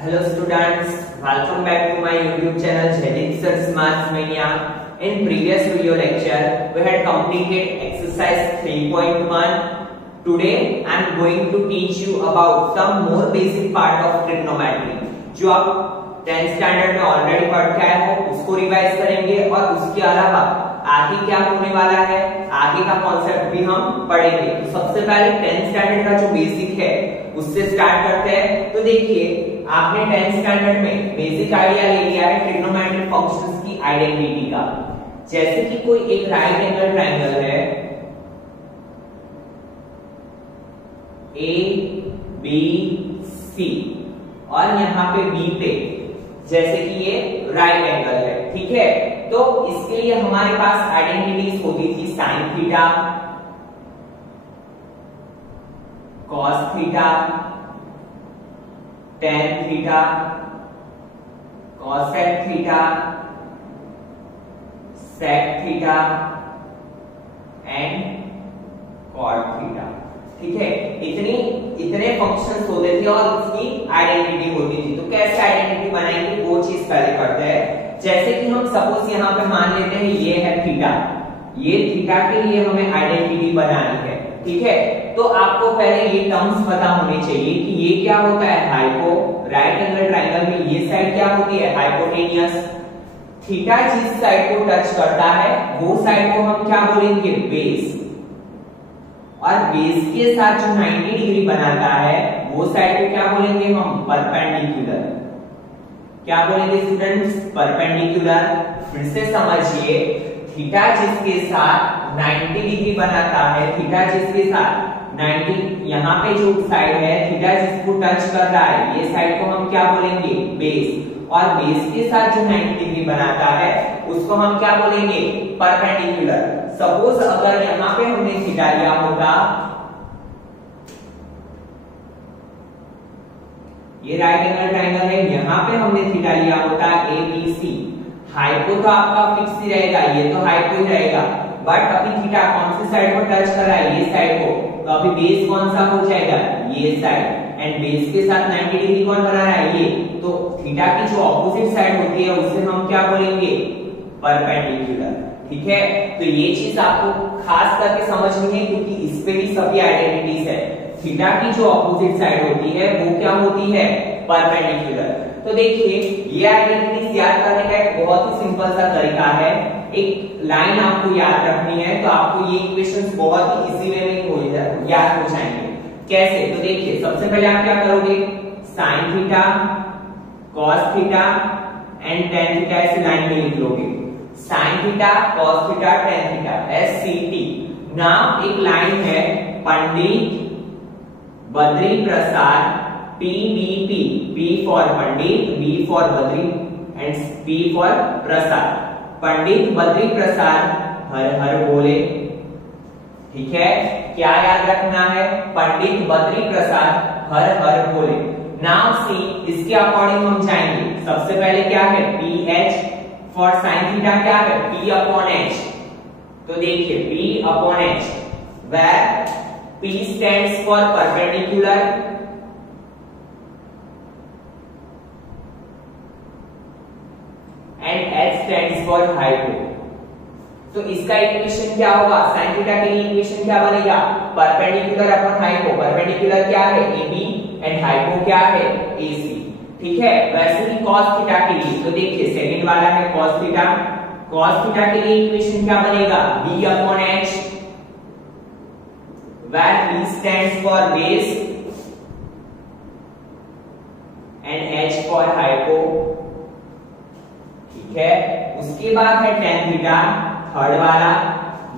Hello students, welcome back to my YouTube channel Jaideep Sir's Maths Mania. In previous video lecture, we had completed exercise 3.1. Today I am going to teach you about some more basic part of trigonometry. जो आप 10th standard में already पढ़ के आए हो उसको revise करेंगे और उसके अलावा आगे क्या होने वाला है, आगे का कॉन्सेप्ट भी हम पढ़ेंगे। तो सबसे पहले 10th स्टैंडर्ड का जो बेसिक है उससे स्टार्ट करते हैं। तो देखिए, आपने 10th स्टैंडर्ड में बेसिक आइडिया ले लिया है ट्रिग्नोमेट्रिक फंक्शंस की आइडेंटिटी का। जैसे कि कोई एक राइट एंगल ट्रायंगल है ए बी सी और यहाँ पे बी पे जैसे कि ये राइट एंगल है, ठीक है। तो इसके लिए हमारे पास आइडेंटिटीज होती थी sine theta, cos theta, tan theta, cosec theta, sec theta and cot theta, ठीक है। इतने फंक्शंस होते थे और उसकी आइडेंटिटी होती थी। तो कैसे आइडेंटिटी बनाएंगे वो चीज पहले करते हैं। जैसे कि हम सपोज यहाँ पे मान लेते हैं ये है थीटा, ये थीटा के लिए हमें आइडेंटिटी बनानी है, ठीक है। तो आपको पहले ये टर्म्स पता होने चाहिए कि ये क्या होता है हाइपो, राइट एंगल ट्रायंगल में ये साइड क्या होती है हाइपोटेनियस। थीटा जिस साइड को टच करता है वो साइड को हम क्या बोलेंगे बेस, और बेस के साथ जो 90 डिग्री बनाता है वो साइड को क्या बोलेंगे हम परपेंडिकुलर। क्या बोलेंगे स्टूडेंट्स? परपेंडिकुलर। फिर से समझिए, थीटा जिसके साथ 90 डिग्री बनाता है, थीटा जिसके साथ 90, यहाँ पे जो साइड है थीटा जिसको टच कर रहा है ये साइड को हम क्या बोलेंगे बेस, और बेस के साथ जो 90 डिग्री बनाता है उसको हम क्या बोलेंगे परपेंडिकुलर। सपोज अगर यहाँ पे हमने थीटा लिया होगा, ये राइट एंगल ट्रायंगल है, यहाँ पे हमने थीटा लिया होता ए बी सी, हाइपो तो आपका फिक्स ही रहेगा, ये तो हाइपो ही रहेगा, बट अभी थीटा कौन सी साइड को टच कर रहा है ये साइड को, तो अभी बेस कौन सा हो जाएगा ये साइड, एंड बेस के साथ 90 डिग्री कौन बना रहा है ये, तो थीटा की जो ऑपोजिट साइड होती है उसे हम क्या बोलेंगे परपेंडिकुलर, ठीक है। तो ये चीज आपको खास करके समझनी है क्योंकि इस पे भी सभी आइडेंटिटीज है। थीटा की जो ऑपोजिट साइड होती है वो क्या होती है परपेंडिकुलर। तो देखिए, ये आइडेंटिटीज याद करने का एक बहुत ही सिंपल सा तरीका है। एक लाइन आपको याद रखनी है तो आपको ये इक्वेशंस बहुत ही इजी वे में याद हो जाएंगे। कैसे? तो देखिए, सबसे पहले आप क्या करोगे, sine theta, cos theta and tan theta ऐसे लाइन में लिख लोगे। Sine theta, cos theta, tan theta, SCT। नाम एक लाइन है Pandit Badri Prasad PBP, P for Pandit, B for Badri and P for Prasad. Pandit Badri Prasad हर हर बोले, ठीक है। क्या याद रखना है? पंडित बद्री प्रसाद हर हर बोले। नाउ सी, इसके अकॉर्डिंग हम जाएंगे। सबसे पहले क्या है PH फॉर साइन थीटा क्या है P अपॉन H। तो देखिए P upon H, where P stands for perpendicular and H stands for hypo। तो इसका इक्वेशन क्या होगा? साइन थीटा के लिए इक्वेशन क्या बनेगा? Perpendicular upon hypo. परपेंडिकुलर क्या है AB एंड हाइपो क्या है AC, ठीक है। वैसे ही कॉस थीटा के लिए, तो देखिए सेकंड वाला है कॉस थीटा। कॉस थीटा के लिए इक्वेशन क्या बनेगा? B upon H, where B stands for base and H for hypo, ठीक है। उसके बाद है टेन थीटा, थर्ड वाला,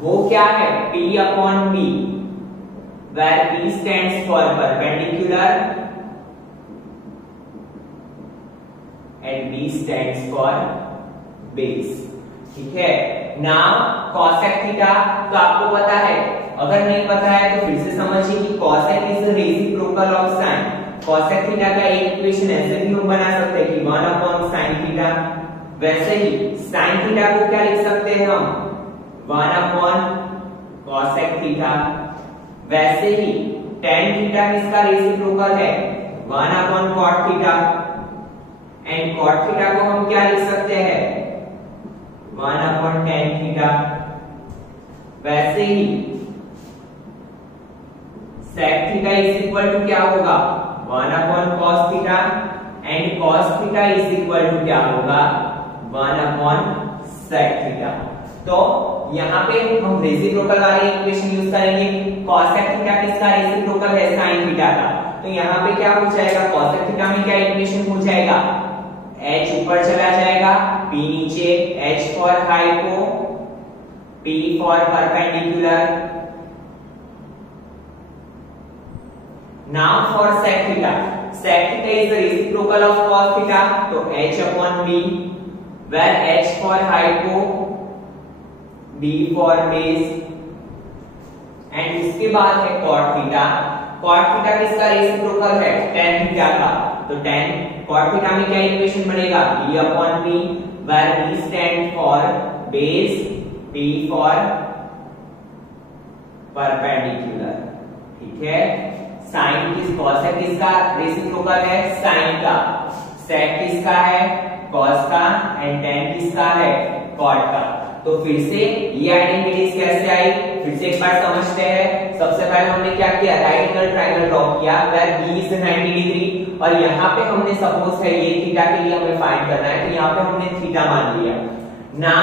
वो क्या है P upon B, where P stands for perpendicular and B stands for base, ठीक है। नाउ cosec थीटा, तो आपको पता है, अगर नहीं पता है तो फिर से समझिए कि cosec is the reciprocal of sin। cosec theta का एक इक्वेशन ऐसे भी हम बना सकते हैं कि 1 अपॉन sin थीटा। वैसे ही sin थीटा को क्या लिख सकते हैं हम 1 अपॉन cosec थीटा। वैसे ही tan थीटा किसका रेसिप्रोकल है 1 upon cot theta. And cot theta को हम क्या लिख सकते हैं 1/tan थीटा। वैसे ही sec theta is equal to क्या होगा 1/cos theta and cos theta is equal to क्या होगा 1/sec थीटा। तो यहाँ पे हम रेसिप्रोकल वाले इक्वेशन यूज करेंगे। cosec थीटा किसका रेसिप्रोकल है sin थीटा का, तो यहाँ पे क्या हो जाएगा cosec थीटा में क्या इक्वेशन हो जाएगा h ऊपर चला जाएगा p नीचे, h for hypo, p for perpendicular. Now for sec theta, sec theta is the reciprocal of cos theta, तो h upon b, where h for hypo, b for base, and उसके बाद है cot theta. cot theta किसका reciprocal है tan theta का, तो tan cot theta में क्या इक्वेशन बनेगा b upon p, where b stand for base, p for perpendicular। ठीक है, sin cosec किसका रेसिप्रोकल है sin का, sec किसका है cos का, एंड tan किसका है cot का। तो फिर से ये आइडेंटिटीज कैसे आई, फिर से एक बार समझते हैं। सबसे पहले हमने क्या किया, राइट एंगल ट्रायंगल ड्रॉ किया वेयर b इज 90 डिग्री, और यहाँ पे हमने सपोज है ये थीटा के लिए हमें फाइंड करना है, तो यहाँ पे हमने थीटा मान लिया ना।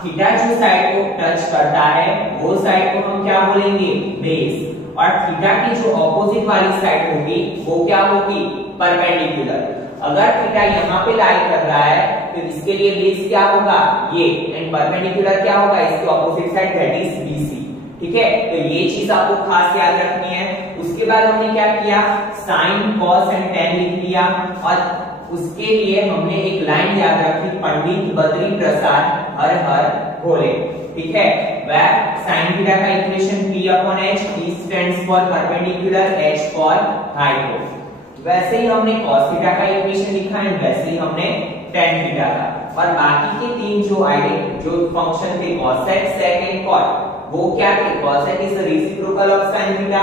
थीटा जो साइड को टच करता है वो साइड को हम क्या बोलेंगे बेस, और थीटा की जो ऑपोजिट वाली साइड होगी वो क्या होगी परपेंडिकुलर। अगर थीटा यहाँ पे लाई कर रहा है तो इसके लिए बेस क्या होगा ये, एंड परपेंडिकुलर क्या होगा इसके opposite side that is BC। ठीक है, तो ये चीज आपको खास याद रखनी है। उसके बाद हमने क्या किया sin cos एंड tan लिख लिया, और उसके लिए हमने एक लाइन याद रखी पंडित बद्री प्रसाद हर हर भोले। ठीक है, where sin थीटा का equation p upon h, p stands for perpendicular, h for hypo। वैसे ही हमने cos थीटा का इक्वेशन लिखा है, वैसे ही हमने tan थीटा का, और बाकी के तीन जो फंक्शन थे cosec, sec एंड cot, वो क्या थे cosec is the reciprocal of sin theta,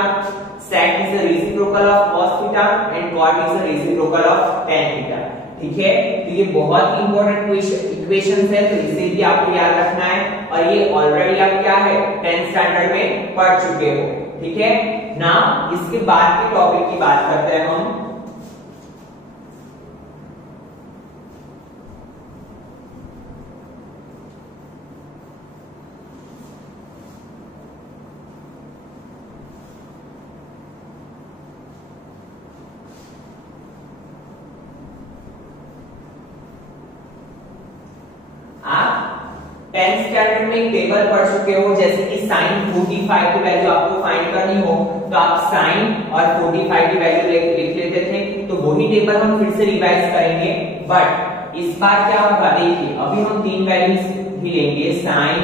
sec is the reciprocal of cos theta, and cot is the reciprocal of tan theta. ठीक है, तो ये बहुत इंपॉर्टेंट इक्वेशंस है, तो इसे भी आपको याद रखना है, और ये ऑलरेडी आप क्या है 10th स्टैंडर्ड में पढ़ चुके हो। ठीक है, नाउ इसके बाद के टॉपिक की बात करते हैं हम। आप 10th स्टैंडर्ड में एक टेबल पढ़ चुके हो, जैसे कि sin 45 की वैल्यू आपको फाइंड करनी हो तो आप sin और 45 की वैल्यू लिख लेते थे, तो वही टेबल हम फिर से रिवाइज करेंगे। बट इस बार क्या होगा देखिए, अभी हम तीन वैल्यूज भी लेंगे sin,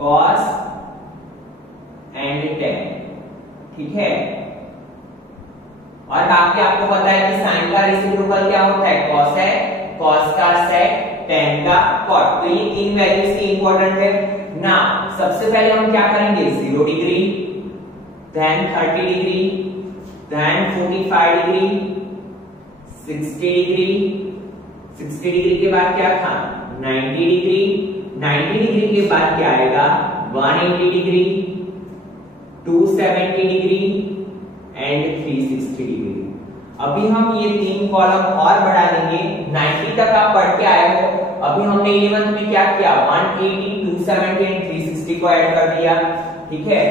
cos एंड tan। ठीक है, और बाकी आपको पता है कि sin का रेसिप्रोकल क्या होता है cos है, cos का sec, tan का cot। तो ये तीन वैल्यूज की इंपॉर्टेंट है ना। सबसे पहले हम क्या करेंगे 0 degree, then 30 degree, then 45 degree, 60 degree, 60 degree के बाद क्या था 90 डिग्री, 90 डिग्री के बाद क्या आएगा 180 डिग्री, 270 डिग्री एंड 360 डिग्री। अभी हम ये तीन कॉलम और बढ़ा देंगे, 90 तक आप पढ़ के आए हो। अभी हमने 11th में क्या किया 180, 270 एंड 360 को ऐड कर दिया। ठीक है,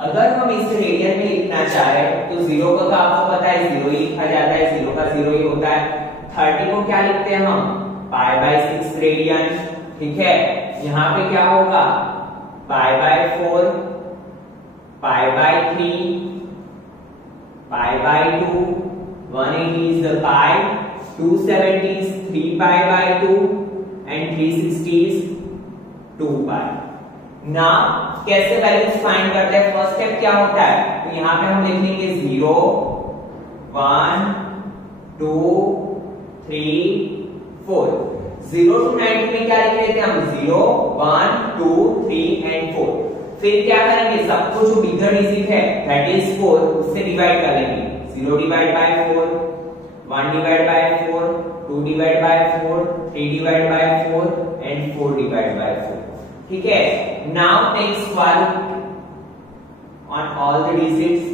अगर हम इसे रेडियन में लिखना चाहे तो 0 का आपको पता है 0 ही लिखा जाता है, 0 का 0 ही होता है। 30 को क्या लिखते हैं हम π/6 रेडियन। ठीक है, यहाँ पे क्या होगा π/4, π/3, π/2, 180 is the pi, 270 is 3π/2 and 360 is 2 pi। ना कैसे वैल्यूज फाइंड करते हैं, फर्स्ट स्टेप क्या होता है, तो यहाँ पे हम लिख लेंगे 0 1 2 3 4। 0 to 90 में क्या लिख लेते हैं हम, 0 1 2 3 and 4। फिर क्या करेंगे, सबको जो बिगर डिजिट है दैट इज 4 उससे डिवाइड कर लेंगे। 0 divide by 4, 1 divide by 4, 2 divide by 4, 3 divide by 4 and 4 divide by 4। ठीक है, now take square root on all the digits.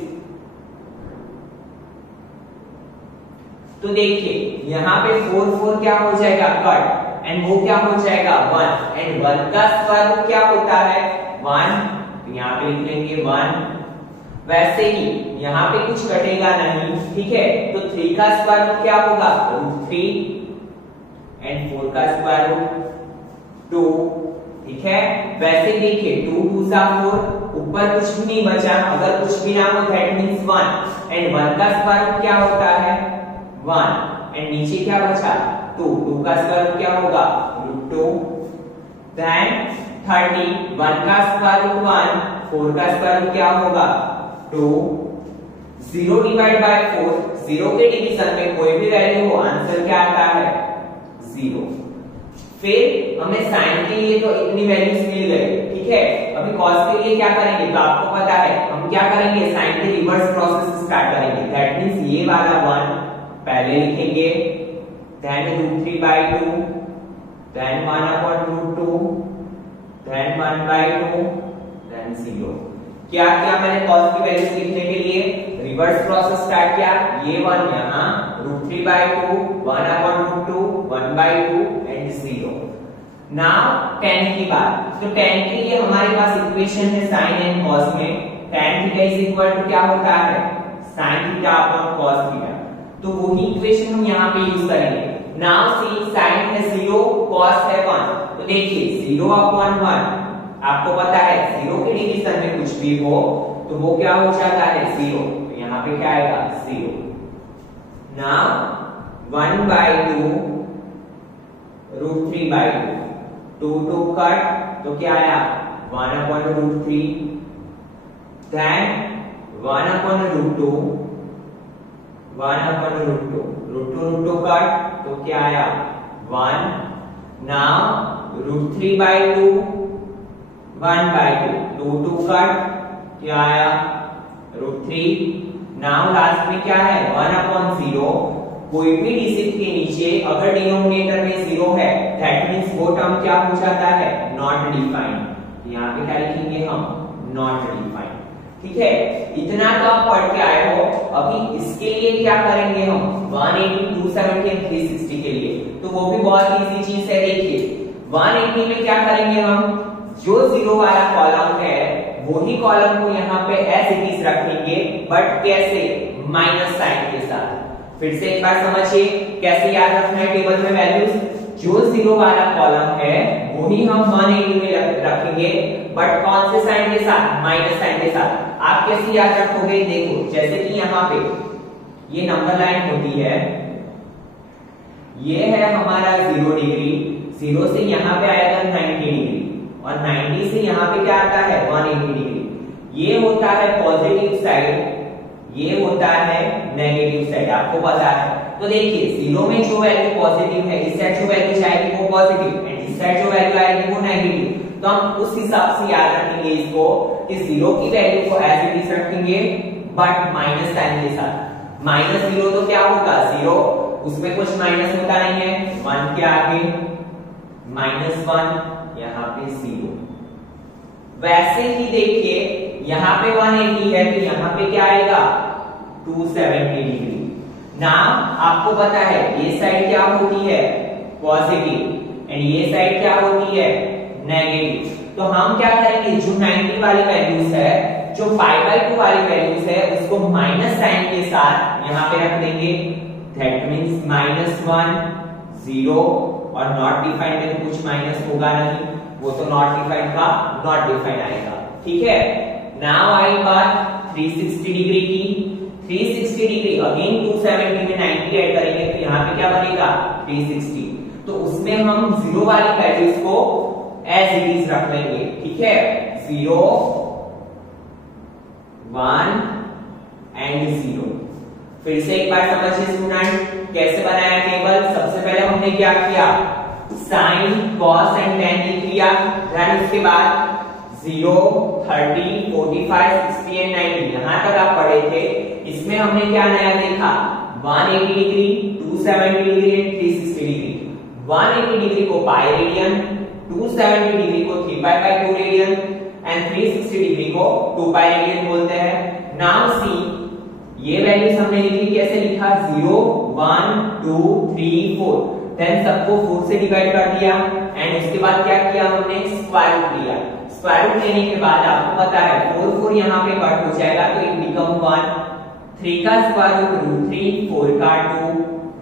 तो देखिए यहाँ पे 4 4 क्या हो जाएगा, कट, एंड वो क्या हो जाएगा 1, एंड 1 का स्क्वायर रूट क्या होता है 1, तो यहाँ पे लिख लेंगे 1। वैसे ही यहाँ पे कुछ कटेगा नहीं, ठीक है, तो 3 का स्क्वायर रूट क्या होगा, √3, एंड 4 का स्क्वायर रूट 2। ठीक है, वैसे देखिए 2 2 सा 4, ऊपर कुछ भी नहीं बचा, अगर कुछ भी ना हो दैट मींस 1, एंड 1 का स्क्वायर रूट क्या होता है 1, एंड नीचे क्या बचा 2, 2 का स्क्वायर रूट क्या होगा √2। देन 30, 1 का स्क्वायर रूट 1, 4 का स्क्वायर रूट क्या होगा 2। 0 डिवाइड बाय 4, 0 के डिवीजन में कोई भी वैल्यू हो आंसर क्या आता है 0। फिर हमें साइन के लिए तो इतनी वैल्यूज मिल गई, ठीक है, अभी कॉस के लिए क्या करेंगे, तो आपको पता है हम क्या करेंगे, साइन के रिवर्स प्रोसेस स्टार्ट करेंगे। दैट मींस ये वाला 1 पहले लिखेंगे, देन √3/2, देन 1/√2, देन 1/2, देन 0। क्या किया मैंने कॉस की वैल्यूज लिखने के लिए, रिवर्स प्रोसेस स्टार्ट किया, ये 1 यहाँ, √3/2, 1/√2, 1/2 एंड 0। नाउ tan की बात, तो tan के लिए हमारे पास इक्वेशन है sin एंड cos में, tan theta is equal to क्या होता है sin theta upon cos theta, तो वही इक्वेशन हम यहाँ पे यूज करेंगे। नाउ सी sin है 0, cos है 1, तो देखिए 0/1, आपको पता है 0 के डिवीजन में कुछ भी हो तो वो क्या हो जाता है 0, तो यहाँ पे क्या आएगा 0। नाउ 1/2 √3/2, 2 2 कट, तो क्या आया 1/√3, देन 1/√2, 1/√2, √2 कट, तो क्या आया 1। नाउ √3/2, 1/2, 2 2 कट, क्या आया √3। नाउ लास्ट में क्या है 1/0, कोई भी डिजिट के नीचे अगर डिनोमिनेटर में 0 है दैट मींस वो टर्म क्या हो जाता है नॉट डिफाइंड। यहाँ पे क्या लिखेंगे हम नॉट डिफाइंड। ठीक है, इतना तो आप पढ़ के आए हो। अभी इसके लिए क्या करेंगे हम 180, 270 और 360 के लिए, तो वो भी बहुत इजी चीज है। देखिए 180 में क्या करेंगे हम, जो 0 वाला कॉलम है वही कॉलम को यहाँ पे एज इट इज रखेंगे, बट कैसे, माइनस साइन के साथ। फिर से एक बार समझिए कैसे याद रखना है टेबल में वैल्यूज। जो 0 वाला कॉलम है वही हम 180 में रखेंगे, बट कौन से साइन के साथ, माइनस साइन के साथ। आप कैसे याद रखोगे, देखो जैसे कि यहाँ पे ये नंबर लाइन होती है, ये है हमारा 0 डिग्री, 0 से यहाँ पे आएगा 90 डिग्री, और 90 से यहाँ पे क्या आता है 180 डिग्री। ये होता है पॉजिटिव साइड, ये होता है नेगेटिव साइड, आपको पता है। तो देखिए 0 में जो वैल्यू पॉजिटिव है, इस साइड जो वैल्यू जाएगी वो पॉजिटिव, एंड इस साइड जो वैल्यू आएगी वो नेगेटिव। तो हम उस हिसाब से याद रखेंगे इसको कि 0 की वैल्यू को एज इट इज रखेंगे, बट माइनस साइन के साथ। -0 तो क्या होगा 0, उसमें कुछ माइनस होता नहीं है, 1 के आगे -1, यहाँ पे 0। वैसे ही देखिए यहाँ पे 180 है तो यहाँ पे क्या आएगा 270 डिग्री। नाउ आपको पता है ये साइड क्या होती है पॉजिटिव, एंड ये साइड क्या होती है नेगेटिव। तो हम क्या करेंगे, जो 90 वाली वैल्यूज है, जो 5/2 वाली वैल्यूज है, उसको माइनस साइन के साथ यहाँ पे रख देंगे। दैट मींस -1, 0, और नॉट डिफाइंड में कुछ माइनस होगा नहीं, वो तो नॉट डिफाइंड का नॉट डिफाइंड आएगा। ठीक है, नाउ आई बात 360 डिग्री की। 360 डिग्री अगेन 270 में 90 ऐड करेंगे तो यहाँ पे क्या बनेगा 360। तो उसमें हम 0 वाली वैल्यूज को एज इट इज रख लेंगे, ठीक है। 0 1 एंड 0। फिर से एक बार समझिए स्टूडेंट, कैसे बनाया टेबल। सबसे पहले हमने क्या किया, साइन कॉस एंड टेन लिख लिया। देन उसके बाद 0 30 45 60 एंड 90 यहां तक आप पढ़े थे। इसमें हमने क्या नया देखा, 180 degree, 270 degree and 360 degree. 180 degree को पाई रेडियन, 270 डिग्री को 3 pi by 2 radian and 360 degree को 2 पाई रेडियन बोलते हैं। नाउ सी, ये वैल्यूज हमने लिखी, कैसे लिखा, 0 1 2 3 4। देन सबको 4 से डिवाइड कर दिया एंड उसके बाद क्या किया हमने, स्क्वायर रूट लिया। स्क्वायर रूट लेने के बाद आपको पता है 4 4 यहाँ पे कट हो जाएगा तो इट बिकम 1। 3 का स्क्वायर रूट रूट 3, 4 का 2,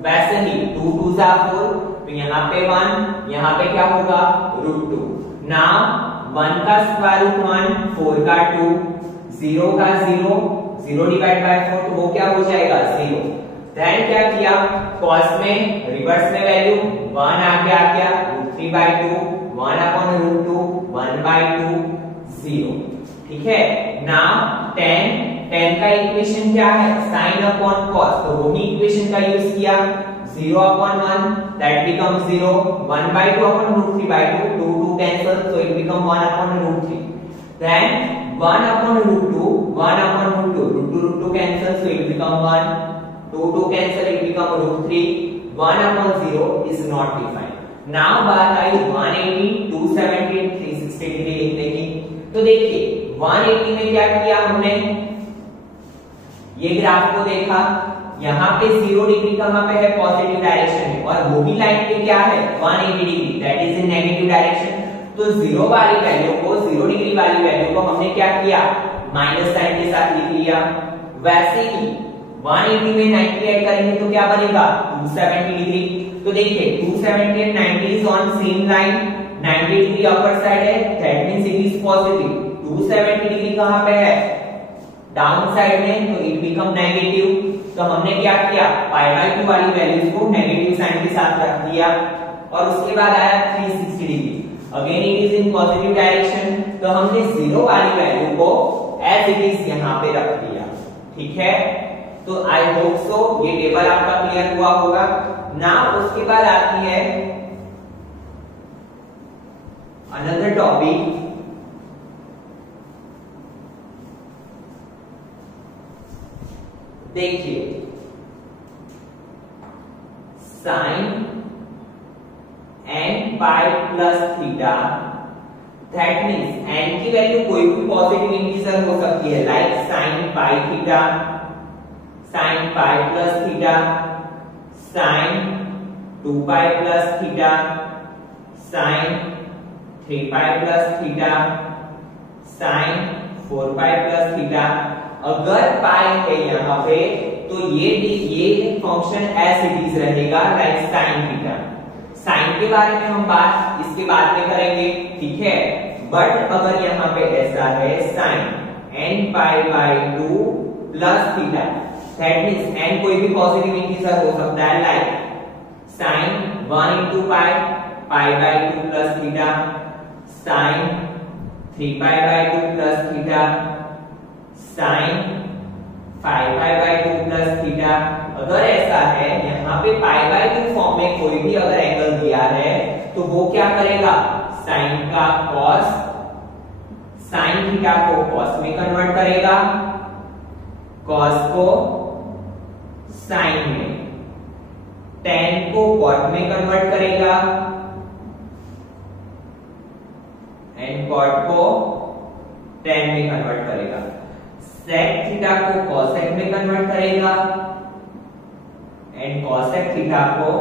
वैसे ही 2 2 जा 4, तो यहाँ पे 1, यहाँ पे क्या होगा, रूट 2। नाउ 1 का स्क्वायर रूट 1, 4 का 2, 0 का 0, 0 डिवाइड बाय 4 तो वो क्या हो जाएगा, 0। देन क्या किया, कॉस में रिवर्स में वैल्यू 1 आगे आ गया, root 3 by 2, 1 upon root 2, 1 by 2, 0, ठीक है। नाउ 10 का इक्वेशन क्या है, साइन अपॉन कॉस, तो वही इक्वेशन का यूज किया। 0 upon 1 that becomes 0, 1 by 2 upon root 3 by 2, 2 2 cancel, so it become 1 upon root 3. Then 1 upon root 2, 1 upon root 2 cancel, so it become 1, 2 2 cancel, it become root 3, 1 upon 0 is not defined. Now बात आई 180, 270, 360 degree लिखने की। तो देखिए 180 में क्या किया हमने, ये ग्राफ को देखा, यहाँ पे 0 डिग्री कहां पे है, पॉजिटिव डायरेक्शन में, और वो भी लाइन पे क्या है, 180 degree, that is in negative direction. तो 0 वाली वैल्यू को, 0 डिग्री वाली वैल्यू को हमने क्या किया, माइनस साइन के साथ लिख लिया। वैसे ही 180 में 90 ऐड करेंगे तो क्या बनेगा, 270 डिग्री। तो देखिए 270 and 90 is on same line, 90 degree upper side है, that means it is positive. 270 degree कहां पे है, डाउन साइड में, तो इट बिकम नेगेटिव। तो हमने क्या किया, पाई बाय 2 वाली वैल्यूज को नेगेटिव साइन के साथ रख दिया, और उसके बाद आया 360 degree, again it is in positive direction, तो हमने 0 वाली वैल्यू को एज इट इज यहां पे रख दिया, ठीक है। तो आई होप सो ये टेबल आपका क्लियर हुआ होगा ना। उसके बाद आती है अनदर टॉपिक, देखिए sine n pi plus theta, that means n की वैल्यू कोई भी पॉजिटिव इंटीजर हो सकती है, like sine pi theta, sine pi plus theta, sine 2 pi plus theta, sine 3 pi plus theta, sine 4 pi plus theta. अगर pi है यहाँ पे तो ये फंक्शन एज इट इज रहेगा, लाइक साइन थीटा। साइन के बारे में हम बात इसके बाद में करेंगे, ठीक है। बट अगर यहाँ पे ऐसा है sine n pi by 2 plus theta, that means n कोई भी पॉजिटिव इंटीजर हो सकता है, like sine 1 into pi, pi by 2 plus theta, sine 3 pi by 2 plus theta, sine 5 pi by 2 plus theta. अगर ऐसा है यहाँ पे पाई बाय 2 फॉर्म में कोई भी अगर एंगल दिया है तो वो क्या करेगा, साइन का कॉस, साइन थीटा को कॉस में कन्वर्ट करेगा, कॉस को साइन में, टेन को कॉट में कन्वर्ट करेगा एंड कॉट को टेन में कन्वर्ट करेगा, सेक थीटा को कॉसेक में कन्वर्ट करेगा एंड कॉसेक थीटा को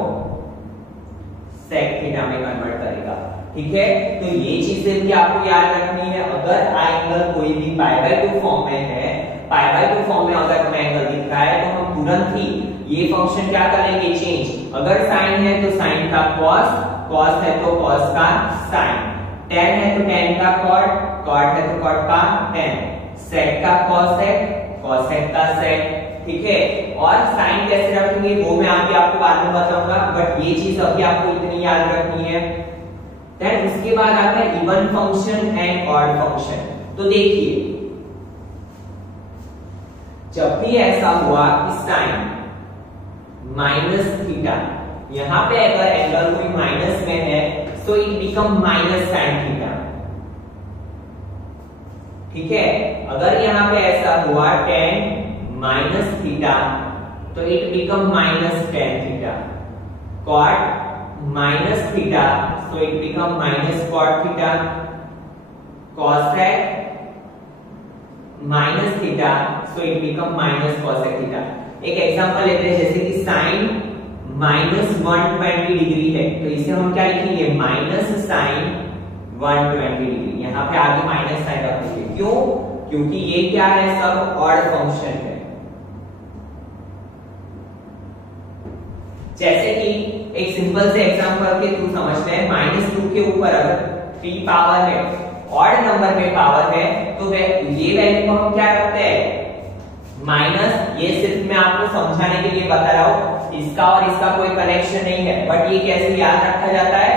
सेक थीटा में कन्वर्ट करेगा, ठीक है। तो ये चीजें भी आपको याद रखनी है। अगर एंगल कोई भी पाई बाय 2 फॉर्म में है, पाई बाय 2 फॉर्म में अगर हमें एंगल दिख रहा है तो हम तुरंत ही ये फंक्शन क्या करेंगे, चेंज। अगर साइन है तो साइन का कॉस, कॉस है तो कॉस का साइन, टेन है तो टेन का कॉट, कॉट है तो कॉट का टेन, सेक का कॉसेक, कॉसेक का सेक, ठीक है। और साइन कैसे रखेंगे वो मैं आगे आपको बाद में बताऊंगा, बट ये चीज अभी आपको इतनी याद रखनी है। देन उसके बाद आता है even function and odd function. तो देखिए जब भी ऐसा हुआ कि साइन माइनस थीटा, यहां पे अगर एंगल कोई माइनस में है तो it become minus sine theta, ठीक है। अगर यहां पे ऐसा हुआ tan माइनस थीटा तो it become minus tan theta, cot minus theta so it become minus cot theta, cosec minus theta so it become minus cosec theta. एक example लेते हैं, जैसे कि साइन माइनस 120 डिग्री है तो इसे हम क्या लिखेंगे, माइनस साइन 120 डिग्री। यहाँ पे आगे माइनस साइन रखेंगे, क्यों, क्योंकि ये क्या है, सब ऑड फंक्शन है। जैसे कि एक सिंपल से एग्जांपल के थ्रू समझते हैं, -2 के ऊपर अगर 3 पावर है, ऑड नंबर में पावर है, तो ये वैल्यू को हम क्या करते हैं, माइनस। ये सिर्फ मैं आपको समझाने के लिए बता रहा हूं, इसका और इसका कोई कनेक्शन नहीं है, बट ये कैसे याद रखा जाता है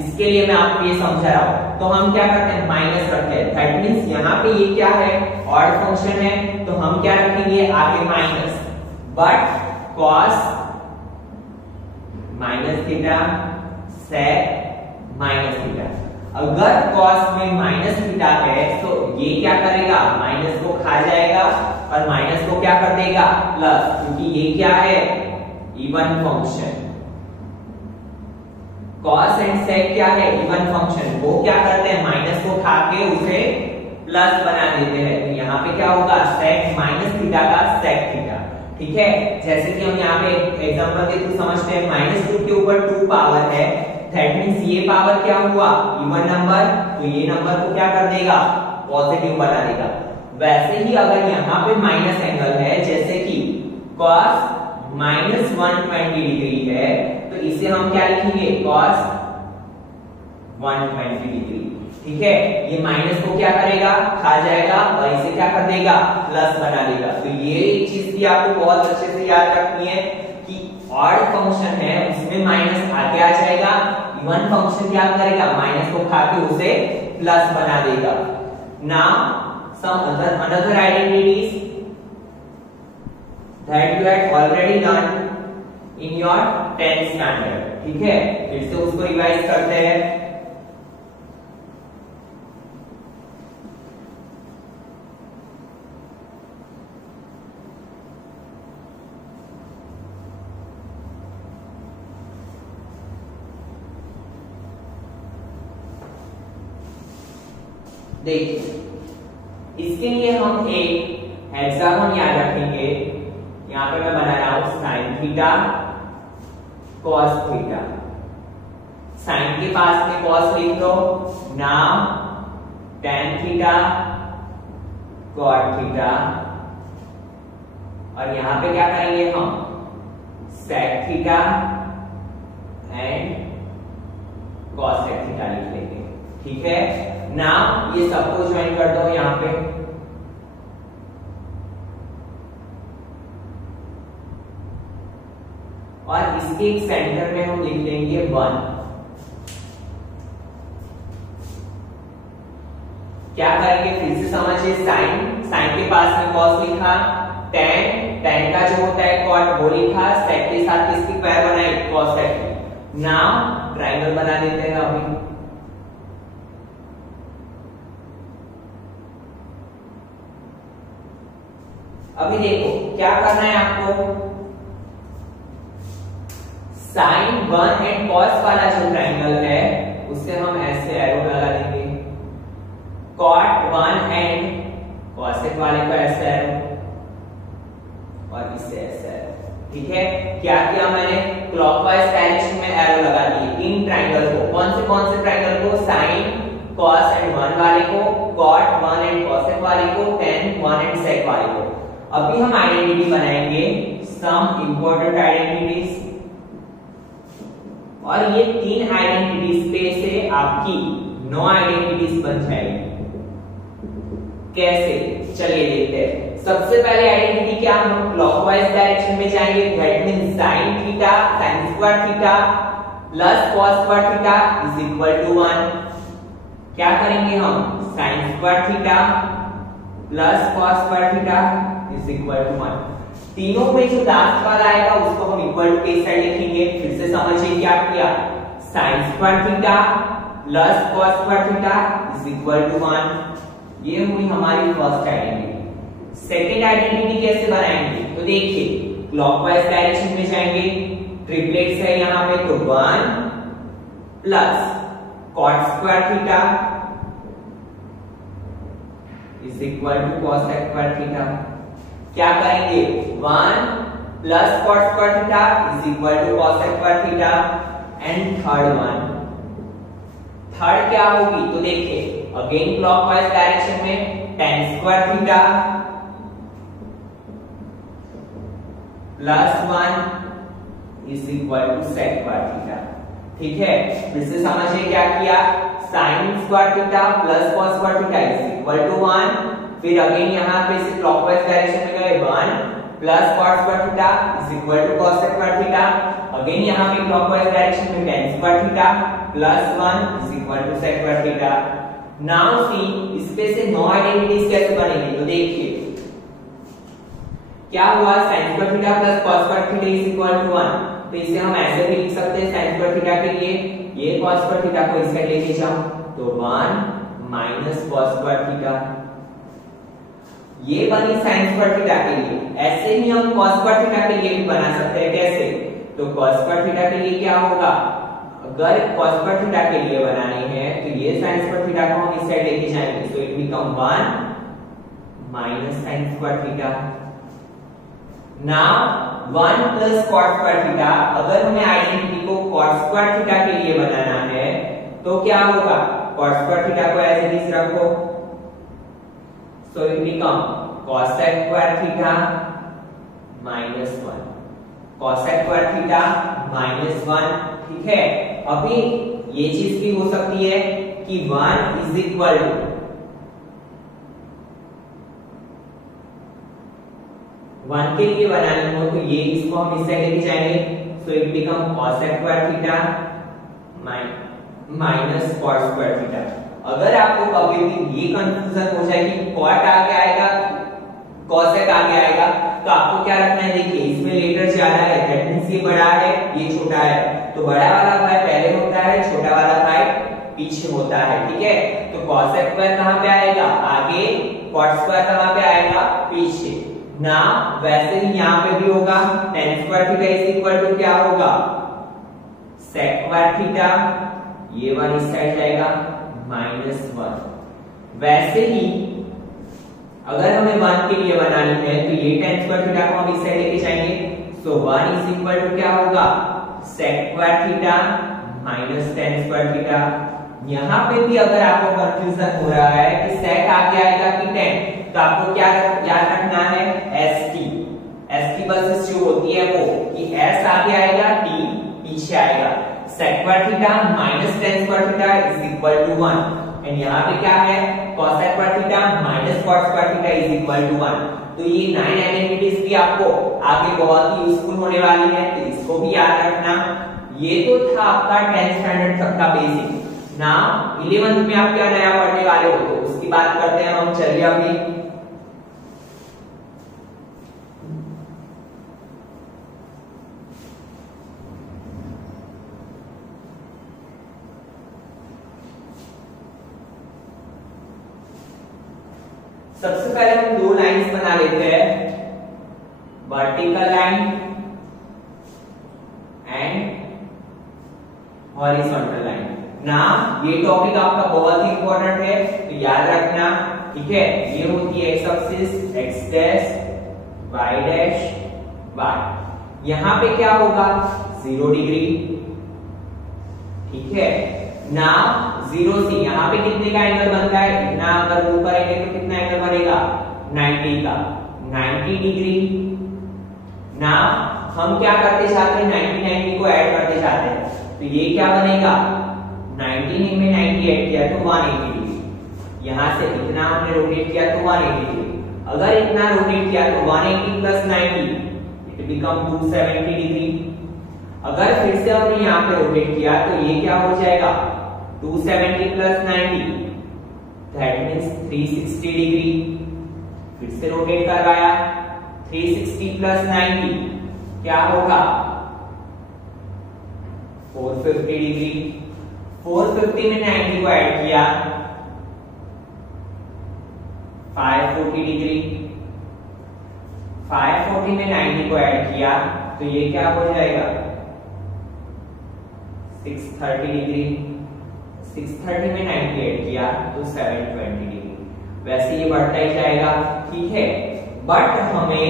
इसके लिए मैं आपको ये समझा रहा हूं। तो हम क्या करते हैं, माइनस रखते हैं, दैट मींस यहाँ पे ये क्या है, ऑड फंक्शन है, तो हम क्या रखेंगे आगे minus, but cos minus theta sec minus theta. अगर cos में माइनस थीटा है तो ये क्या करेगा, माइनस को खा जाएगा और माइनस को क्या कर देगा, प्लस, क्योंकि ये क्या है, even function. cos and sec क्या है, इवन फंक्शन, वो क्या करते हैं, माइनस को खा के उसे प्लस बना देते हैं। तो यहाँ पे क्या होगा, sec माइनस थीटा का sec थीटा, ठीक है। जैसे कि हम यहाँ पे एग्जांपल के थ्रू समझते हैं, -2 के ऊपर 2 पावर है, दैट मींस ये पावर क्या हुआ, इवन नंबर, तो ये नंबर को क्या कर देगा, पॉजिटिव बना देगा। वैसे ही अगर यहाँ पे माइनस एंगल है, जैसे कि cos माइनस 120 डिग्री है, तो इसे हम क्या लिखेंगे, cos 120 डिग्री, ठीक है। ये माइनस को क्या करेगा, खा जाएगा और इसे क्या कर देगा, प्लस बना देगा। तो ये चीज भी आपको बहुत अच्छे से याद रखनी है कि ऑड फंक्शन है उसमें माइनस आगे आ जाएगा, इवन फंक्शन क्या करेगा, माइनस को खा के उसे प्लस बना देगा। Now some another identities that you had already learned in your 10th standard, ठीक है। फिर से उसको रिवाइज करते हैं। देखिए इसके लिए हम एक हेक्सागन याद रखेंगे। यहाँ पे मैं बना रहा हूं sine theta cos theta, sine के पास में कॉस लिख लो, now tan theta cot theta, और यहाँ पे क्या करेंगे हम, sec theta and cosec theta लिख लेंगे, ठीक है। नाउ ये सबको ज्वाइन कर दो यहाँ पे, और इसके एक सेंटर में हम लिख लेंगे 1। क्या करेंगे, फिर से समझिए, साइन, साइन के पास में कॉस लिखा, टेन, टेन का जो होता है कॉट वो लिखा, सेक के साथ किसकी पैर बनाई, कॉसेक। नाउ ट्रायंगल बना देते हैं अभी। अभी देखो क्या करना है आपको, साइन 1 एंड कॉस वाला जो ट्रायंगल है उससे हम ऐसे एरो लगा देंगे, कॉट 1 एंड कॉसेक वाले को ऐसे एरो और इससे ऐसे एरो, ठीक है। क्या किया मैंने, क्लॉकवाइज डायरेक्शन में एरो लगा दिए इन ट्रायंगल को। कौन से ट्रायंगल को, साइन कॉस एंड 1 वाले को, कॉट 1 एंड कॉसेक वाले को, टेन 1 एंड सेक वाले को। अभी हम आइडेंटिटी बनाएंगे, सम इंपॉर्टेंट आइडेंटिटीज, और ये 3 आइडेंटिटीज पे से आपकी 9 आइडेंटिटीज बन जाएगी। कैसे, चलिए देखते हैं। सबसे पहले आइडेंटिटी क्या, हम क्लॉकवाइज डायरेक्शन में जाएंगे, that means sin theta sin square theta plus cos square theta is equal to 1। क्या करेंगे हम, sin square theta plus cos square theta is equal to 1। तीनों में जो लास्ट वाला आएगा उसको हम इक्वल टू के साइड लिखेंगे। फिर से समझिए क्या किया, sin square theta plus cos square theta is equal to 1। ये हुई हमारी फर्स्ट आइडेंटिटी। सेकंड आइडेंटिटी कैसे बनाएंगे, तो देखिए क्लॉकवाइज डायरेक्शन में जाएंगे, ट्रिपलेट्स है यहाँ पे, तो 1 plus cot square theta is equal to cos square theta. क्या करेंगे, 1 plus cot square theta is equal to cos square theta. And third क्या होगी, तो देखिए अगेन क्लॉकवाइज डायरेक्शन में tan square theta plus 1 is equal to sec square theta. ठीक है, फिर से समझिए क्या किया, sin square theta plus cos square theta is equal to 1। फिर अगेन यहाँ पे इसे क्लॉकवाइज डायरेक्शन में गए, 1 plus cot square theta is equal to cos square theta. Again यहाँ पे क्लॉकवाइज डायरेक्शन में tan square theta plus 1 is equal to sec square theta. Now see इसमें से नो आइडेंटिटीज कैसे बनेंगी, तो देखिए क्या हुआ, sin square theta plus cos square theta is equal to 1। तो इसे हम ऐसे भी लिख सकते हैं sin स्क्वायर थीटा के लिए, ये cos स्क्वायर थीटा को इस साइड लेके जाओ तो 1 माइनस cos स्क्वायर थीटा। ये बनी sin स्क्वायर थीटा के लिए। ऐसे ही हम cos स्क्वायर थीटा के लिए भी बना सकते हैं। कैसे, तो cos स्क्वायर थीटा के लिए क्या होगा, अगर cos स्क्वायर थीटा के लिए बनानी है तो ये sin स्क्वायर थीटा को हम इस साइड लेके जाएंगे, so it become 1 minus sin square theta. Now 1 plus cot square theta, अगर हमें आइडेंटिटी को cot स्क्वायर थीटा के लिए बनाना है तो क्या होगा, cot स्क्वायर थीटा को ऐसे इस रखो, so it become cos square theta minus 1, cos square theta minus 1। ठीक है, अभी ये चीज भी हो सकती है कि 1 इज इक्वल टू 1 के लिए बनानी हो तो ये इसको हम इस साइड लेके जाएंगे, so it become cos square theta minus cot square theta. अगर आपको कभी भी ये कंफ्यूजन हो जाए कि cot आगे आएगा cos आगे आएगा, तो आपको क्या रखना है, देखिए इसमें लेटर जा रहा है, दैट मींस ये बड़ा है ये छोटा है, तो बड़ा वाला भाई पहले होता है, छोटा वाला भाई पीछे होता है। ठीक है, तो cos स्क्वायर कहां पे आएगा, आगे, cot स्क्वायर कहां पे आएगा, पीछे ना। वैसे ही यहाँ पे भी होगा, tan square theta is equal to क्या होगा, sec स्क्वायर थीटा, ये वन इस साइड जाएगा माइनस 1। वैसे ही अगर हमें 1 के लिए बनानी है तो ये tan स्क्वायर थीटा को हम इस साइड लेके जाएंगे, सो 1 इज इक्वल टू क्या होगा, sec square theta minus tan square theta. यहाँ पे भी अगर आपको कंफ्यूजन हो रहा है कि sec आगे आएगा कि tan, तो आपको क्या याद रखना है, st बस जो होती है वो कि s आगे आएगा t पीछे आएगा, sec square theta minus tan square theta is equal to 1। And यहाँ पे क्या है, cos square theta minus cot square theta is equal to 1। तो ये 9 आइडेंटिटीज भी आपको आगे बहुत ही यूजफुल होने वाली है, तो इसको भी याद रखना। ये तो था आपका 10th स्टैंडर्ड तक का बेसिक। ना 11th में आप क्या नया पढ़ने वाले हो, तो उसकी बात करते हैं हम। चलिए अभी सबसे पहले हम 2 लाइंस बना लेते हैं, vertical line and horizontal line. ना ये टॉपिक आपका बहुत ही इंपॉर्टेंट है, तो याद रखना। ठीक है, ये होती है X axis, X dash, Y dash, Y. यहां पे क्या होगा, 0 डिग्री। ठीक है ना, 0 से यहाँ पे कितने का एंगल बनता है, इतना अगर ऊपर आएंगे तो कितना एंगल बनेगा, 90 का, 90 डिग्री। ना हम क्या करते चाहते हैं, 90 को ऐड करते चाहते हैं, तो ये क्या बनेगा, 90 में 90 ऐड किया तो 180 डिग्री। यहाँ से इतना हमने रोटेट किया तो 180 डिग्री। अगर इतना रोटेट किया तो 180 प्लस 90 इट बिकम 270 डिग्री। अगर फिर से हमने यहाँ पे रोटेट किया तो ये क्या हो जाएगा 270 प्लस 90 दैट मीन्स 360 डिग्री। फिर से रोटेट करवाया 360 प्लस 90 क्या होगा 450 डिग्री। 450 में 90 को ऐड किया 540 डिग्री। 540 में 90 को ऐड किया तो ये क्या हो जाएगा 630 डिग्री। 630 में 90 ऐड किया तो 720 डिग्री। वैसे ये बढ़ता ही जाएगा, ठीक है। बट हमें,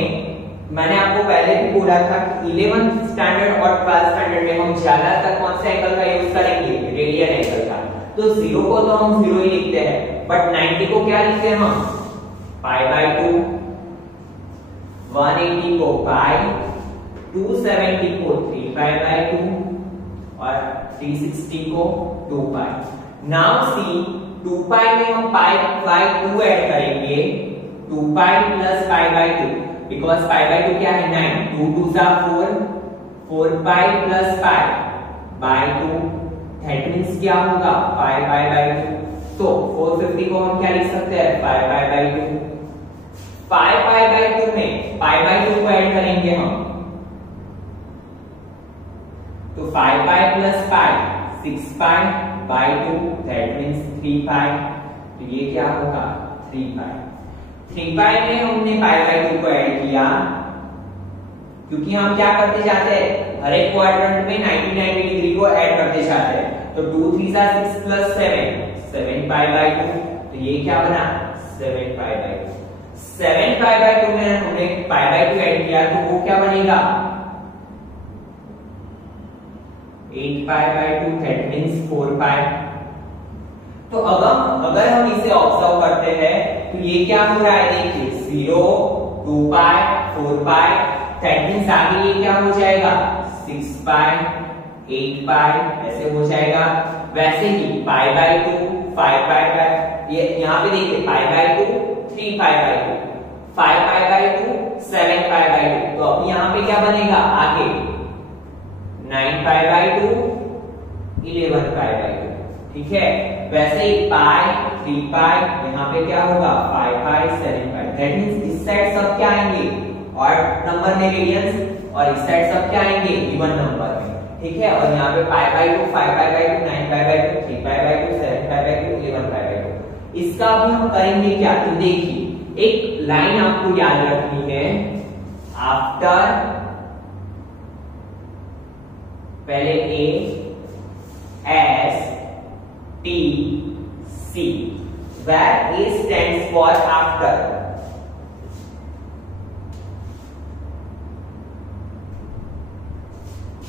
मैंने आपको पहले भी बोला था कि 11th स्टैंडर्ड और 12th स्टैंडर्ड में हम ज्यादातर कौन से एंगल का यूज करेंगे, रेडियन एंगल का। तो 0 को तो हम 0 ही लिखते हैं, बट 90 को क्या लिखते हैं हम π/2, 180 को पाई, 270 को 3π/2 और 360 को 2π। नाउ सी 2π में हम π/2 ऐड करेंगे, 2π प्लस π/2 बिकॉज π/2 क्या है 9, 2 2 जा 4, 4π प्लस π/2 दैट मींस क्या होगा π/2। तो 450 को हम क्या लिख सकते हैं π/2। π/2 में π/2 को ऐड करेंगे हम तो 5π प्लस π 6π/2 दैट मींस 3π। तो ये क्या होगा 3π। 3π में हमने π/2 को ऐड किया क्योंकि हम क्या करते जाते हैं हर एक क्वाड्रेंट में 90 डिग्री को ऐड करते जाते हैं। तो 2 3 6 प्लस 7 7π/2। तो ये क्या बना 7π/2। 7π/2 में हमने π/2 ऐड किया तो वो क्या बनेगा 8π/2 दैट मींस 4π। तो अगर हम इसे ऑब्जर्व करते हैं तो ये क्या हो रहा है देखिए 0 2π 4π दैट मींस आगे ये क्या हो जाएगा 6π 8π ऐसे हो जाएगा। वैसे ही π/2 5π, ये यहाँ पे देखिए π/2 3π/2 5π/2 7π/2। तो अब यहाँ पे क्या बनेगा आगे 9π/2 11π/2, ठीक है। वैसे ही पाई 3π यहाँ पे क्या होगा 5π 7π दैट मींस इस साइड सब क्या आएंगे ऑड नंबर में रेडियंस और इस साइड सब क्या आएंगे इवन नंबर में, ठीक है। और यहाँ पे π/2 5π/2 9π/2 3π/2 7π/2 11π/2। इसका भी हम करेंगे क्या तो देखिए एक लाइन आपको याद रखनी है आफ्टर पहले A S T C where A stands for after।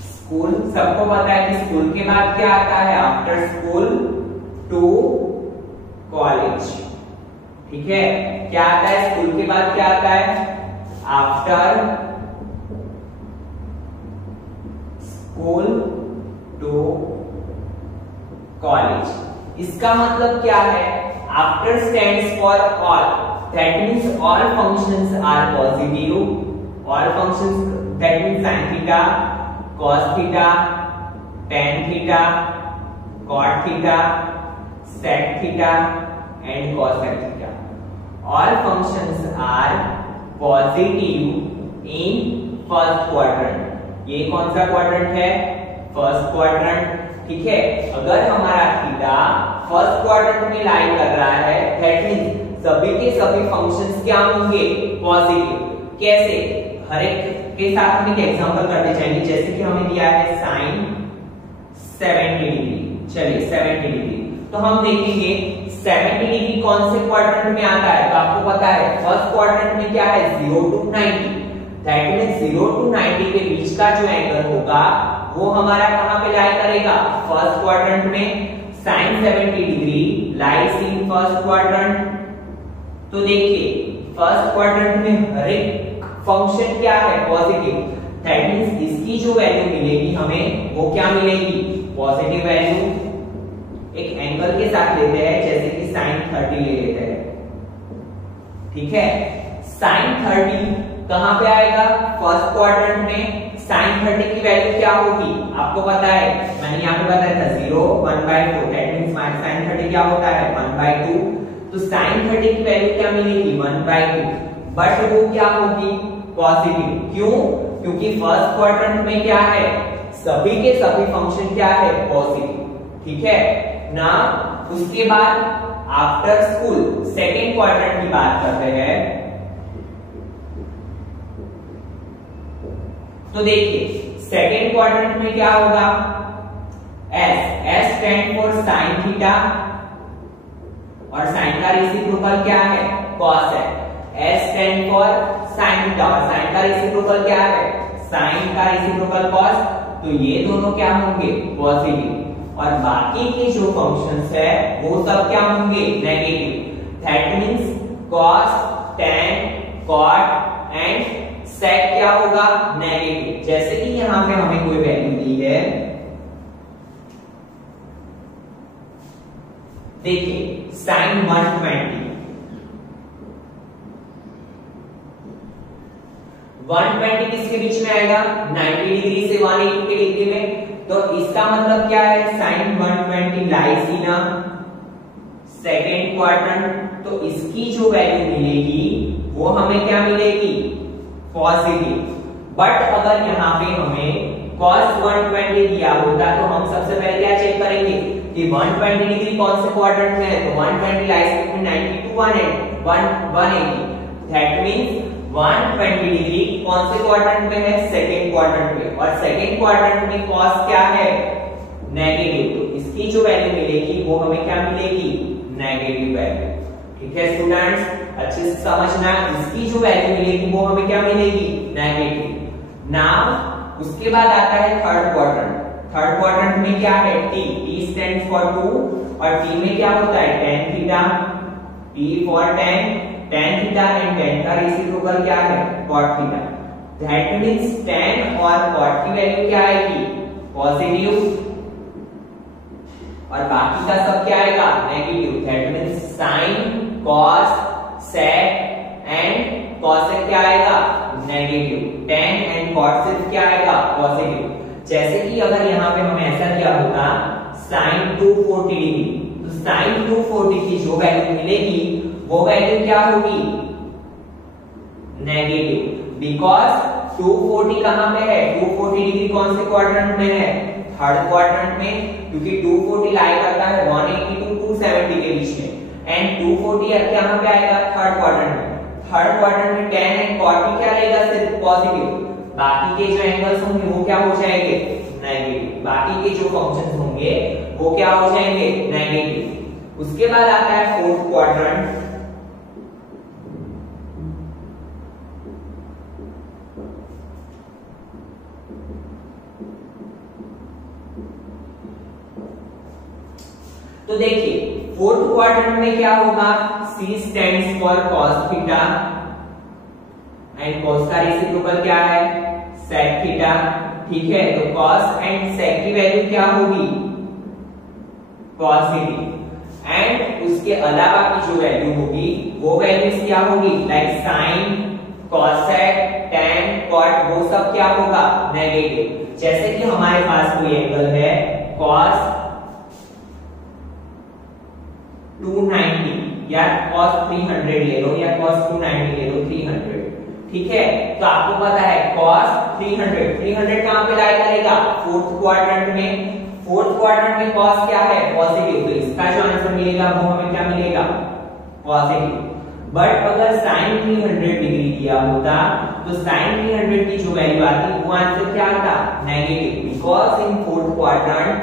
School सबको पता है कि स्कूल के बाद क्या आता है आफ्टर स्कूल टू कॉलेज, ठीक है। क्या आता है स्कूल के बाद क्या आता है आफ्टर स्कूल टू कॉलेज। इसका मतलब क्या है after stands for all that means all functions are positive. All functions that means sin theta cos theta tan theta cot theta sec theta and cosec theta. All functions are positive in first quadrant। ये कौन सा quadrant है first quadrant, ठीक है। अगर हमारा theta first quadrant में लाई कर रहा है दैट मींस सभी के सभी फंक्शंस क्या होंगे पॉजिटिव। कैसे हर एक के साथ हम एक एग्जांपल करते जाएंगे। जैसे कि हमें दिया है sin 70 डिग्री, चलिए 70 डिग्री तो हम देखेंगे 70 डिग्री कौन से क्वाड्रेंट में आता है। तो आपको पता है फर्स्ट क्वाड्रेंट में क्या है 0 to 90 दैट मींस 0 to 90 के बीच का जो एंगल होगा वो हमारा कहां पे लाई करेगा फर्स्ट क्वाड्रेंट में। sin 70 degree lies in first quadrant. तो देखिए फर्स्ट क्वाड्रेंट में हर एक फंक्शन क्या है पॉजिटिव दैट मींस इसकी जो वैल्यू मिलेगी हमें वो क्या मिलेगी पॉजिटिव वैल्यू। एक एंगल के साथ लेते हैं जैसे कि sin 30 ले लेते हैं, ठीक है। sin 30 कहां पे आएगा फर्स्ट क्वाड्रेंट में। साइन 30 की वैल्यू क्या होगी आपको पता है, मैंने यहाँ पे बताया था 0 1/4, दैट मींस साइन 30 क्या होता है 1/2। तो साइन 30 की वैल्यू क्या मिलेगी 1/2, बट वो क्या होगी पॉजिटिव। क्यों? क्योंकि फर्स्ट क्वाड्रेंट में क्या है, सभी के सभी फंक्शन क्या है पॉजिटिव, ठीक है ना। उसके बाद आफ्टर स्कूल सेकेंड क्वाड्रेंट की बात करते हैं। तो देखिए सेकेंड क्वाड्रेंट में क्या होगा, S stand for sine theta, और साइन का रेसिप्रोकल क्या है कॉस है। S stand for sine theta, और साइन का रेसिप्रोकल क्या है साइन का रेसिप्रोकल कॉस। तो ये दोनों क्या होंगे पॉजिटिव, और बाकी के जो फंक्शंस है वो सब क्या होंगे negative. That means cos tan cot and sec क्या होगा नेगेटिव। जैसे कि यहां पे हमें कोई वैल्यू दी है, देखिए साइन 120 किसके बीच में आएगा 90 डिग्री से 180 के डिग्री में। तो इसका मतलब क्या है sine 120 lies in second quadrant. तो इसकी जो वैल्यू मिलेगी वो हमें क्या मिलेगी पॉजिटिव। बट अगर यहाँ पे हमें cos 120 दिया होता तो हम सबसे पहले क्या चेक करेंगे कि 120 डिग्री कौन से क्वाड्रेंट में है। तो 120 lies between 90 to 180, that means 120 degree कौन से क्वाड्रेंट में है सेकेंड क्वाड्रेंट में, और सेकेंड क्वाड्रेंट में cos क्या है नेगेटिव। तो इसकी जो वैल्यू मिलेगी वो हमें क्या मिलेगी नेगेटिव वैल्यू। ठीक है स्टूडेंट्स, अच्छे से समझना, इसकी जो वैल्यू मिलेगी वो हमें क्या मिलेगी नेगेटिव। नाउ उसके बाद आता है थर्ड क्वाड्रेंट। थर्ड क्वाड्रेंट में क्या है टी स्टैंड्स फॉर 2, और टी में क्या होता है tan theta, T for tan theta and tan का रेसिप्रोकल क्या है cot theta. That means tan और cot की वैल्यू क्या आएगी पॉजिटिव, और बाकी का सब क्या आएगा negative. That means sin cos sec and cosec क्या आएगा नेगेटिव, tan एंड cot से क्या आएगा पॉजिटिव। जैसे कि अगर यहाँ पे हमें ऐसा दिया होता sin 240 डिग्री, तो sin 240 की जो वैल्यू मिलेगी वो वैल्यू क्या होगी नेगेटिव, बिकॉज 240 कहां पे है 240 डिग्री कौन से क्वाड्रेंट में है थर्ड क्वाड्रेंट में, क्योंकि 240 लाई करता है 180 टू 270 के बीच में, एंड 240 कहां पे आएगा थर्ड क्वाड्रेंट में। थर्ड क्वाड्रेंट में tan एंड cot क्या रहेगा सिर्फ पॉजिटिव, बाकी के जो एंगल्स होंगे वो क्या हो जाएंगे नेगेटिव, बाकी के जो फंक्शंस होंगे वो क्या हो जाएंगे नेगेटिव। उसके बाद आता है फोर्थ क्वाड्रेंट। तो देखिए फोर्थ क्वाड्रेंट में क्या होगा C stands for cos theta and cos का रेसिप्रोकल क्या है sec थीटा। ठीक है, तो cos एंड sec की वैल्यू क्या होगी पॉजिटिव, एंड उसके अलावा की जो वैल्यू होगी वो वैल्यूज क्या होगी like sin cosec tan cot, वो सब क्या होगा नेगेटिव। जैसे कि हमारे पास कोई एंगल है cos 290 या cos 300 ले लो, या cos 290 ले लो 300, ठीक है। तो आपको पता है cos 300 कहां पे लाई करेगा फोर्थ क्वाड्रेंट में। फोर्थ क्वाड्रेंट में cos क्या है पॉजिटिव, तो इसका जो आंसर मिलेगा वो हमें क्या मिलेगा पॉजिटिव। बट अगर sin 300 डिग्री दिया होता तो sin 300 की जो वैल्यू आती वो आंसर क्या आता negative, because in fourth quadrant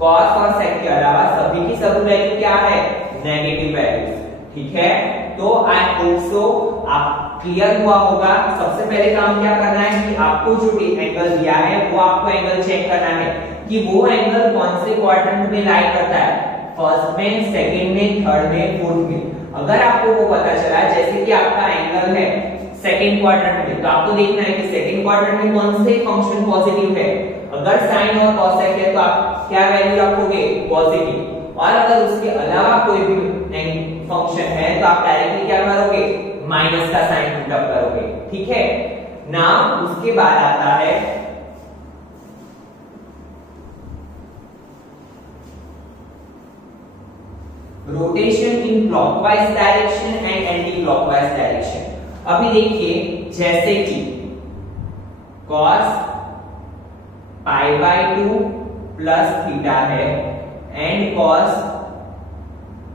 cos और sec के अलावा सभी की सभी वैल्यू क्या है नेगेटिव वैल्यूज। ठीक है, तो आई होप सो आप क्लियर हुआ होगा। सबसे पहले काम क्या करना है कि आपको जो भी एंगल दिया है वो आपको एंगल चेक करना है कि वो एंगल कौन से क्वाड्रेंट में लाई करता है, फर्स्ट में, सेकंड में, थर्ड में, फोर्थ में। अगर आपको वो पता चला, जैसे कि आपका एंगल है सेकंड क्वाड्रेंट में, तो आपको देखना है कि सेकंड क्वाड्रेंट में कौन से फंक्शन पॉजिटिव है। अगर साइन और cosec है तो आप क्या वैल्यू रखोगे पॉजिटिव, और अगर उसके अलावा कोई भी फंक्शन है तो आप डायरेक्टली क्या करोगे माइनस का साइन पुट अप करोगे। ठीक है, नाउ उसके बाद आता है rotation in clockwise direction and anti clockwise direction. अभी देखिए जैसे कि cos π/2 प्लस थीटा है एंड cos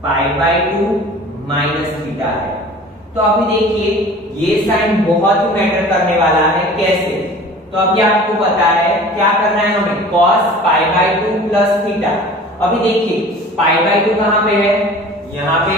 π/2 माइनस थीटा है। तो अभी देखिए ये साइन बहुत ही मैटर करने वाला है। कैसे? तो अभी आपको पता है क्या करना है हमें, cos π/2 प्लस थीटा। अभी देखिए π/2 कहां पे है, यहां पे,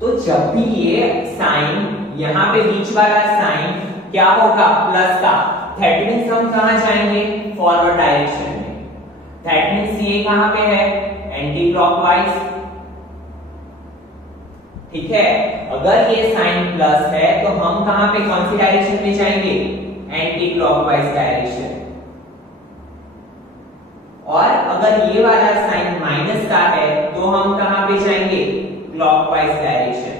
तो जब भी ये साइन यहां पे बीच वाला साइन क्या होगा, प्लस का, दैट मींस हम कहां जाएंगे, फॉरवर्ड डायरेक्शन में। दैट मींस ये कहां पे है, एंटी क्लॉकवाइज। ठीक है, अगर ये साइन प्लस है तो हम कहां पे, कौन सी डायरेक्शन में जाएंगे, एंटी क्लॉकवाइज डायरेक्शन। और अगर ये वाला साइन माइनस का है तो हम कहां पे जाएंगे, क्लॉकवाइज डायरेक्शन।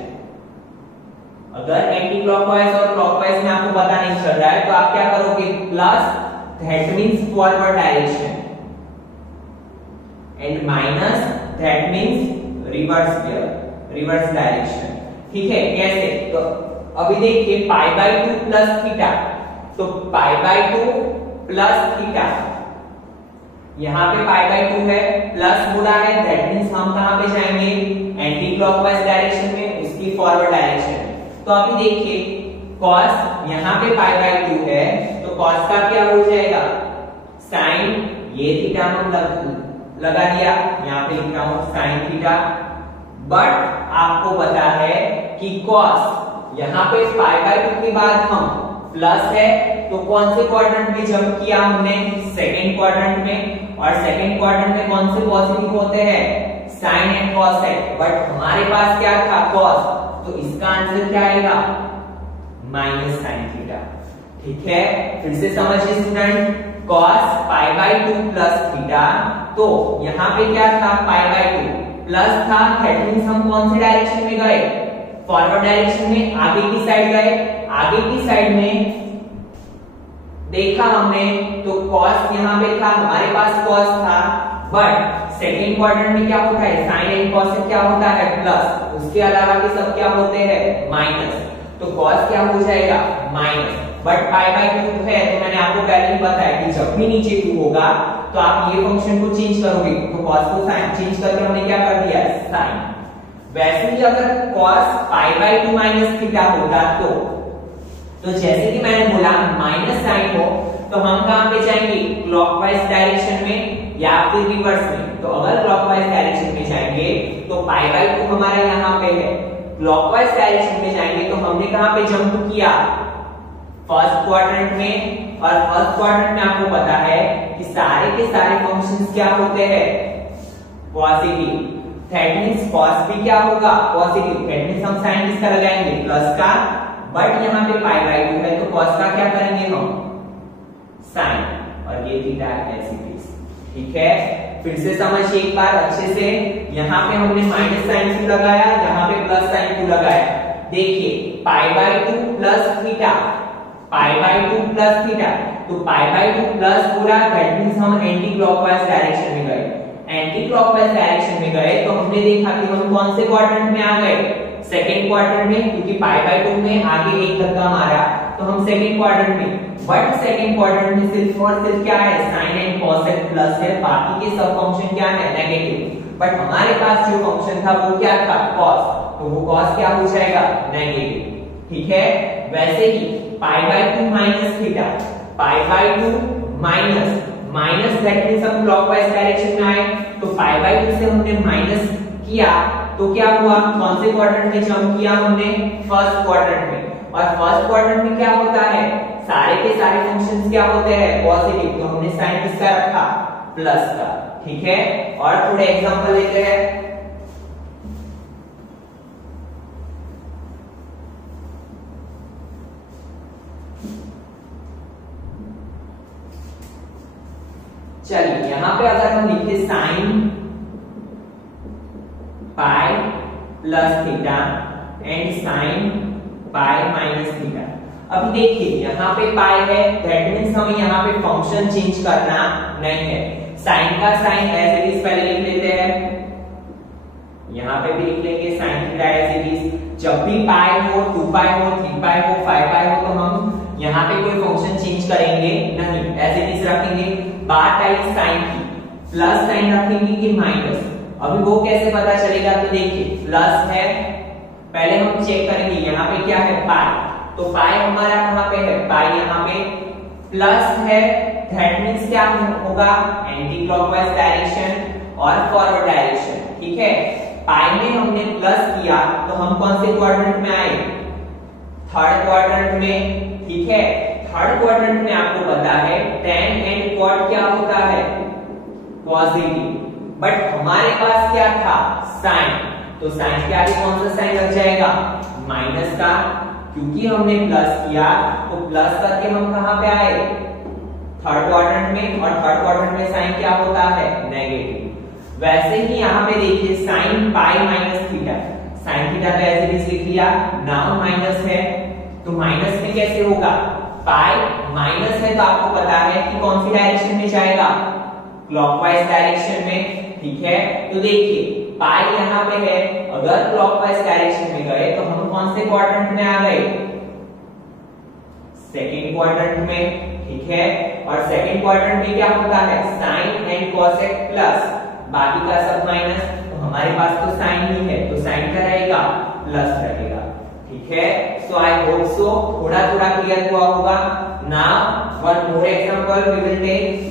अगर एंटी क्लॉकवाइज और क्लॉकवाइज में आपको पता नहीं चल रहा है तो आप क्या करोगे, plus, that means forward direction, and minus, that means reverse direction. ठीक है, कैसे? तो अभी देखिए π/2 प्लस थीटा, तो π/2 प्लस थीटा, यहां पे π/2 है, प्लस बोला है, दैट मींस हम कहां पे जाएंगे, एंटी क्लॉकवाइज डायरेक्शन में, उसकी फॉरवर्ड डायरेक्शन में। तो अभी देखिए cos यहां पे π/2 है तो cos का क्या हो जाएगा, sin, ये थीटा हम लगा दिया, यहां पे लिख रहा हूं sin थीटा। बट आपको पता है कि cos यहां पे π/2 के बाद हम प्लस है तो कौन से क्वाड्रेंट में जंप किया हमने, सेकंड क्वाड्रेंट में, और सेकंड क्वाड्रेंट में कौन से पॉजिटिव होते हैं, साइन एंड कॉस है। बट हमारे पास क्या था, कॉस, तो इसका आंसर क्या आएगा, माइनस साइन थीटा। ठीक है, फिर से समझिए स्टूडेंट, cos π/2 प्लस थीटा, तो यहां पे क्या था, π/2 प्लस था, दैट मींस हम कौन से डायरेक्शन में गए, फॉरवर्ड डायरेक्शन में, आगे की साइड गए। आगे की साइड में देखा हमने तो cos यहां पे था, हमारे पास cos था, बट सेकंड क्वाड्रेंट में क्या होता है, साइन एंड कॉस से क्या होता है, प्लस, उसके अलावा के सब क्या होते हैं, माइनस। तो cos क्या हो जाएगा, माइनस। बट π/2 है तो मैंने आपको पहले ही बताया कि जब भी नीचे 2 होगा तो आप ये फंक्शन को चेंज करोगे, तो cos को साइन चेंज करके हमने क्या कर दिया, साइन। वैसे ही अगर cos π/2 माइनस थीटा होता तो जैसे कि मैंने बोला माइनस साइन हो तो हम कहां पे जाएंगे, क्लॉकवाइज डायरेक्शन में या फिर रिवर्स में। तो अगर क्लॉकवाइज डायरेक्शन में जाएंगे तो π/2 हमारा यहाँ पे है, क्लॉकवाइज डायरेक्शन में जाएंगे तो हमने कहां पे जंप किया, फर्स्ट क्वाड्रेंट में। और फर्स्ट क्वाड्रेंट में आपको पता है कि सारे के सारे फंक्शंस क्या होते हैं, पॉजिटिव। दैट मींस cos भी क्या होगा, पॉजिटिव। दैट मींस हम साइन किसका लगाएंगे, प्लस का। बट यहाँ पे π/2 है तो cos का क्या करेंगे हम, साइन, और ये थीटा ऐसे ही। ठीक है, फिर से समझिए एक बार अच्छे से, यहाँ पे हमने माइनस साइन क्यों लगाया, यहाँ पे प्लस साइन क्यों लगाया। देखिए π/2 प्लस थीटा, π/2 प्लस थीटा, तो π/2 प्लस पूरा, दैट मींस हम एंटी क्लॉकवाइज डायरेक्शन में गए। एंटी क्लॉकवाइज डायरेक्शन में गए तो हमने देखा कि हम कौन से क्वाड्रेंट में आ गए, सेकंड क्वाड्रेंट में, क्योंकि π/2 में आगे एक धक्का मारा तो हम सेकंड क्वाड्रेंट में। बट सेकंड क्वाड्रेंट में सिर्फ और सिर्फ क्या है, साइन एंड कॉस प्लस है, बाकी के सब फंक्शन क्या है, नेगेटिव। बट हमारे पास जो फंक्शन था वो क्या था, कॉस, तो वो कॉस क्या हो जाएगा, नेगेटिव। ठीक है, वैसे ही π/2 minus theta, π/2 minus, that means हम क्लॉकवाइज डायरेक्शन में आए तो π/2 से हमने माइनस किया तो क्या हुआ, कौन से क्वाड्रेंट में जंप किया हमने, फर्स्ट क्वाड्रेंट में। और फर्स्ट क्वाड्रेंट में क्या होता है, सारे के सारे फंक्शंस क्या होते हैं, पॉजिटिव। तो हमने साइन किसका रखा, प्लस का। ठीक है, और थोड़े एग्जांपल लेते हैं। चलिए यहाँ पे अगर हम लिखे sign pi plus theta and sine pi minus theta. अभी देखिए यहाँ पे पाई है, दैट मीन्स हमें यहाँ पे फंक्शन चेंज करना नहीं है। साइन का साइन एज इट इज पहले लिख लेते हैं, यहाँ पे भी लिख लेंगे sine theta as it is. जब भी पाई हो, 2 पाई हो, 3 पाई हो, 5 पाई हो, तो हम यहाँ पे कोई फंक्शन चेंज करेंगे नहीं, एज इट इज रखेंगे। बात आई साइन की, प्लस साइन रखेंगे कि माइनस, अभी वो कैसे पता चलेगा? तो देखिए प्लस है, पहले हम चेक करेंगे यहाँ पे क्या है पाई, तो पाई हमारा कहाँ पे है? पाई यहाँ पे प्लस है, दैट मींस क्या होगा? एंटी क्लॉकवाइज डायरेक्शन और फॉरवर्ड डायरेक्शन, ठीक है। पाई में हमने प्लस किया तो हम कौन से क्वाड्रेंट में आए? थर्ड क्वाड्रेंट में, ठीक है। थर्ड क्वाड्रेंट में आपको पता है tan एंड cot क्या होता है? पॉजिटिव, बट हमारे पास क्या था? साइन, तो साइन के आगे कौन सा साइन लग जाएगा? माइनस का, क्योंकि हमने प्लस किया तो प्लस करके हम कहां पे आए? थर्ड क्वाड्रेंट में, और थर्ड क्वाड्रेंट में साइन क्या होता है? नेगेटिव। वैसे ही यहाँ पे देखिए sine pi minus theta, sine theta तो ऐसे भी लिख लिया, नाउ माइनस है तो माइनस में कैसे होगा? पाई माइनस है तो आपको पता है कि कौन सी डायरेक्शन में जाएगा? क्लॉकवाइज डायरेक्शन में, ठीक है। तो देखिए पाई यहाँ पे है, अगर क्लॉकवाइज डायरेक्शन में गए तो हम कौन से क्वाड्रेंट में आ गए? सेकंड क्वाड्रेंट में, ठीक है। और सेकंड क्वाड्रेंट में क्या होता है? साइन एंड कोसेक प्लस, बाकी का सब माइनस, तो हमारे पास तो साइन ही है, तो साइन क्या रहेगा? प्लस रहेगा, ठीक है। सो आई होप सो थोड़ा थोड़ा क्लियर हुआ होगा। Now one more example we will take.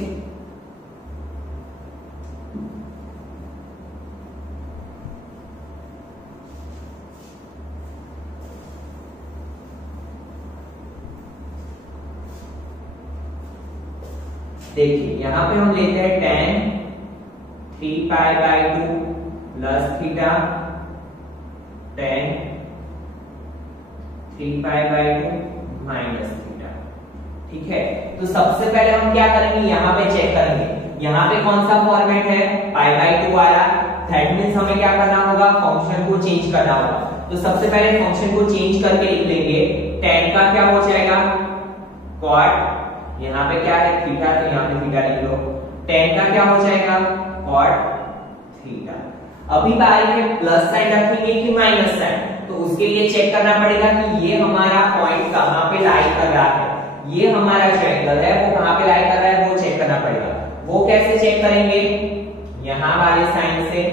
देखिए यहाँ पे हम लेते हैं tan 3 pi by 2 plus theta tan 3 pi by 2 minus theta, ठीक है। तो सबसे पहले हम क्या करेंगे? यहाँ पे चेक करेंगे, यहाँ पे कौन सा फॉर्मेट है? पाई बाय 2 वाला, दैट मींस हमें क्या करना होगा? फंक्शन को चेंज करना होगा। तो सबसे पहले फंक्शन को चेंज करके लिख लेंगे, tan का क्या हो जाएगा? cot, यहाँ पे क्या है? थीटा, तो यहाँ पे थीटा लिख लो। tan का क्या हो जाएगा? cot theta. अभी बारी में प्लस साइन रखेंगे कि माइनस साइन, तो उसके लिए चेक करना पड़ेगा कि ये हमारा पॉइंट कहाँ पे लाई कर रहा है, ये हमारा जो एंगल है वो कहाँ पे लाई कर रहा है, वो चेक करना पड़ेगा। वो कैसे चेक करेंगे? यहाँ वाले साइन से,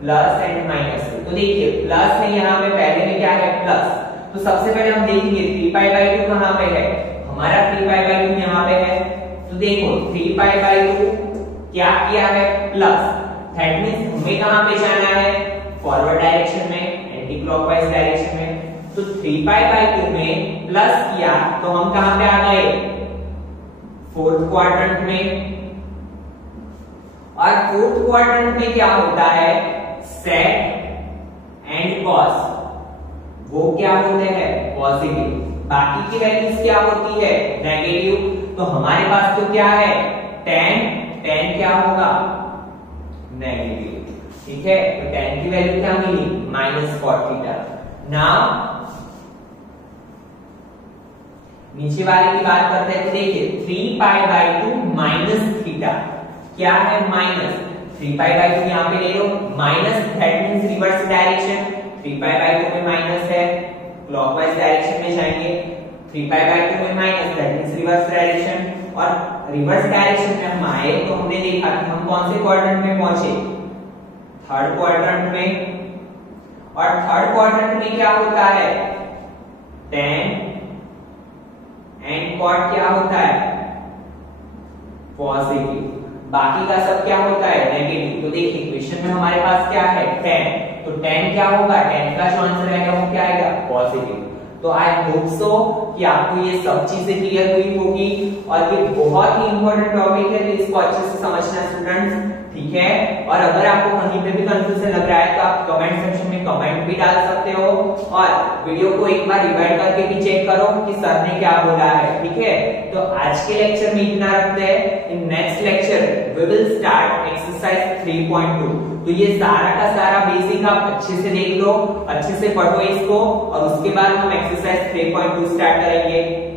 प्लस एंड माइनस से। तो देखिए प्लस है यहाँ पे, पहले में क्या है? प्लस, तो सबसे पहले हम देखेंगे 3 पाई बाय 2 कहाँ पे है? हमारा 3 पाई बाय 2 यहाँ पे है, तो देखो 3 पाई बाय 2 क्या किया है? प्लस, दैट मींस हमें कहां पे जाना है? फॉरवर्ड डायरेक्शन में, एंटी क्लॉकवाइज डायरेक्शन में। तो 3 पाई बाय 2 में प्लस किया तो हम कहां पे आ गए? फोर्थ क्वाड्रेंट में। और फोर्थ क्वाड्रेंट में क्या होता है? सेक एंड कॉस, वो क्या होते हैं? पॉजिटिव, बाकी की वैल्यूज क्या होती है? नेगेटिव। तो हमारे पास तो क्या है? tan क्या होगा? नेगेटिव, ठीक है। तो tan की वैल्यू क्या मिली? Minus cot theta. नाउ नीचे वाले की बात करते हैं, तो देखिए 3 पाई बाय 2 माइनस थीटा क्या है? माइनस 3 पाई बाय 2 यहाँ पे ले लो, minus, that means reverse direction. 3 pi by 2 में माइनस है, क्लॉकवाइज डायरेक्शन में जाएंगे। 3 पाई बाय 2 में minus, that means reverse direction. और रिवर्स डायरेक्शन में हम आए तो हमने देखा कि हम कौन से क्वाड्रेंट में पहुंचे? थर्ड क्वाड्रेंट में। और थर्ड क्वाड्रेंट में क्या होता है? tan एंड cot क्या होता है? पॉजिटिव, बाकी का सब क्या होता है? नेगेटिव। तो देखिए इक्वेशन में हमारे पास क्या है? tan, तो tan क्या होगा? tan का जो आंसर आएगा वो क्या आएगा? पॉजिटिव। तो आई होप सो कि आपको ये सब चीजें क्लियर हुई होगी, और ये बहुत ही इंपॉर्टेंट टॉपिक है, तो इसको अच्छे से समझना स्टूडेंट्स, ठीक है। और अगर आपको कहीं पे भी कंफ्यूजन लग रहा है तो आप कमेंट सेक्शन में कमेंट भी डाल सकते हो, और वीडियो को एक बार रिवाइंड करके भी चेक करो कि सर ने क्या बोला है, ठीक है। तो आज के लेक्चर में इतना रखते हैं। In next lecture we will start exercise 3.2। तो ये सारा का सारा बेसिक आप अच्छे से देख लो, अच्छे से पढ़ो इसको, और उसके बाद हम एक्सरसाइज 3.2 स्टार्ट करेंगे।